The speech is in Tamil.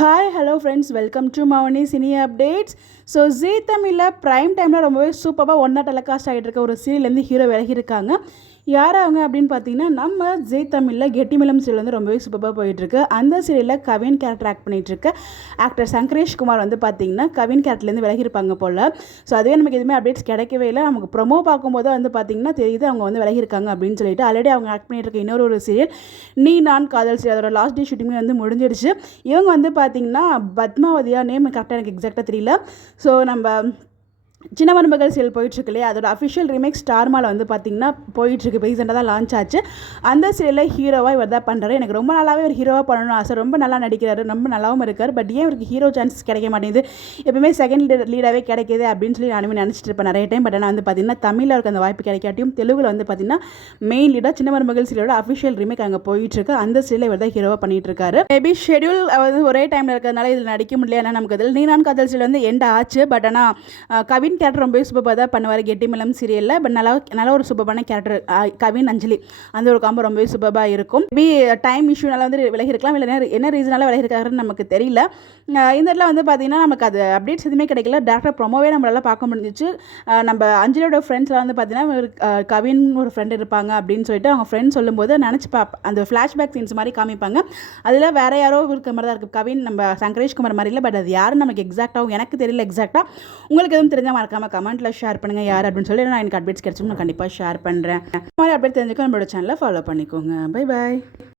Hi hello friends, welcome to Mouni cine updates. So Zee தமிழில் ப்ரைம் டைமில் ரொம்பவே சூப்பராக ஒன்றா டெலிகாஸ்ட் ஆகிட்டு இருக்க ஒரு சீரியல்லேருந்து ஹீரோ விலகியிருக்காங்க. யார் அவங்க அப்படின்னு பார்த்தீங்கன்னா, நம்ம ஜீ தமிழில் கெட்டிமலம் சீரியல் வந்து ரொம்பவே சூப்பராக போயிட்டுருக்கு. அந்த சீரியலில் கவின் கேரக்டர் ஆக்ட் பண்ணிகிட்ருக்க ஆக்டர் சங்கரேஷ் குமார் வந்து பார்த்திங்கன்னா கவின் கேரக்டர்லேருந்து விலகியிருப்பாங்க போல். ஸோ அதுவே நமக்கு எதுவுமே அப்டேட்ஸ் கிடைக்கவே இல்லை. நமக்கு ப்ரொமோ பார்க்கும்போது வந்து பார்த்திங்கன்னா தெரியுது அவங்க வந்து விலகியிருக்காங்க அப்படின்னு சொல்லிட்டு. ஆல்ரெடி அவங்க ஆக்ட் பண்ணிட்டு இருக்க இன்னொரு சீரியல் நீ நான் காதல் சீரியல், அதோட லாஸ்ட் டே ஷூட்டிங்கே வந்து முடிஞ்சிடுச்சு. இவங்க வந்து பார்த்திங்கன்னா பத்மாவதியா, நேம் கரெக்டாக எனக்கு எக்ஸாக்டாக தெரியல. ஸோ நம்ம சின்ன மருமகள் சீரியல் போயிட்டுருக்கு இல்லையா, அதோட அஃபிஷியல் ரீமேக் ஸ்டார்மாவில் வந்து பார்த்திங்கன்னா போயிட்டுருக்கு. ரீசெண்டாக தான் லான்ச் ஆச்சு. அந்த சீரியலில் ஹீரோவாக இவர் தான் பண்ணுறாரு. எனக்கு ரொம்ப நாளாகவே ஒரு ஹீரோவாக பண்ணணும்னு ஆசை. ரொம்ப நல்லா நடிக்கிறாரு, ரொம்ப நல்லாவும் இருக்கார். பட் ஏன் இவருக்கு ஹீரோ சான்ஸ் கிடைக்க மாட்டேங்குது, எப்பவுமே செகண்ட் லீடாகவே கிடைக்கிது அப்படின்னு சொல்லி நானுமே நினச்சிட்டு இருப்பேன் நிறைய டைம். பட் ஆனால் வந்து பார்த்திங்கன்னா தமிழில் அவருக்கு அந்த வாய்ப்பு கிடைக்காட்டியும் தெலுங்கில் வந்து பார்த்திங்கன்னா மெயின் லீடாக சின்ன மருமகள் சீரியலோட அஃபிஷியல் ரீமேக் அங்கே போயிட்டுருக்கு. அந்த சீரியலில் இவர் தான் ஹீரோவாக பண்ணிட்டு இருக்காரு. மேபி ஷெடியூல் வந்து ஒரே டைமில் இருக்கிறதுனால இதில் நடிக்க முடியல. ஏன்னா நமக்கு அதில் நீ நான் காதல் சீரியல் வந்து எண்ட் ஆச்சு. பட் ஆனால் கவின் கேரக்டர் ரொம்பவே சூப்பராக தான் பண்ணுவார் கெட்டிமலம் சீரியலில். பட் நல்ல ஒரு சூப்பரான கேரக்டர் கவின் அஞ்சலி, அந்த ஒரு காம்போ ரொம்பவே சூப்பராக இருக்கும். மேபி டைம் இஷ்யூனால வந்து விலகிருக்கலாம், இல்லை என்ன ரீசனால விலகிருக்காருன்னு நமக்கு தெரியல. இந்த இடத்துல வந்து பார்த்திங்கன்னா நமக்கு அது அப்டேட்ஸ் எதுவுமே கிடைக்கல. டேரக்டர் ப்ரொமோவே நம்மளால் பார்க்க முடிஞ்சிச்சு. நம்ம அஞ்சலியோட ஃப்ரெண்ட்ஸ்லாம் வந்து பார்த்திங்கன்னா கவின் ஒரு ஃப்ரெண்ட் இருப்பாங்க அப்படின்னு சொல்லிட்டு அவங்க ஃப்ரெண்ட்ஸ் சொல்லும்போது நினச்சி அந்த ஃப்ளாஷ்பேக் சீன்ஸ் மாதிரி காமிப்பாங்க. அதில் வேறு யாரோ இருக்க மாதிரி தான் இருக்குது. கவின் நம்ம சங்கரேஷ் குமார் மாதிரி இல்லை. பட் அது யாரும் நமக்கு எக்ஸாக்டாகவும் எனக்கு தெரியல. எக்ஸாக்டாக உங்களுக்கு எதுவும் தெரிஞ்சால் மறக்காமல் கமெண்ட்டில் ஷேர் பண்ணுங்கள் யார் அப்படின்னு சொல்லி. நான் எனக்கு அப்டேட்ஸ் கிடைச்சும் நான் கண்டிப்பாக ஷேர் பண்ணுறேன். இந்த மாதிரி அப்டேட் தெரிஞ்சுக்க நம்மளோட சேனலை ஃபாலோ பண்ணிக்கோங்க. Bye bye.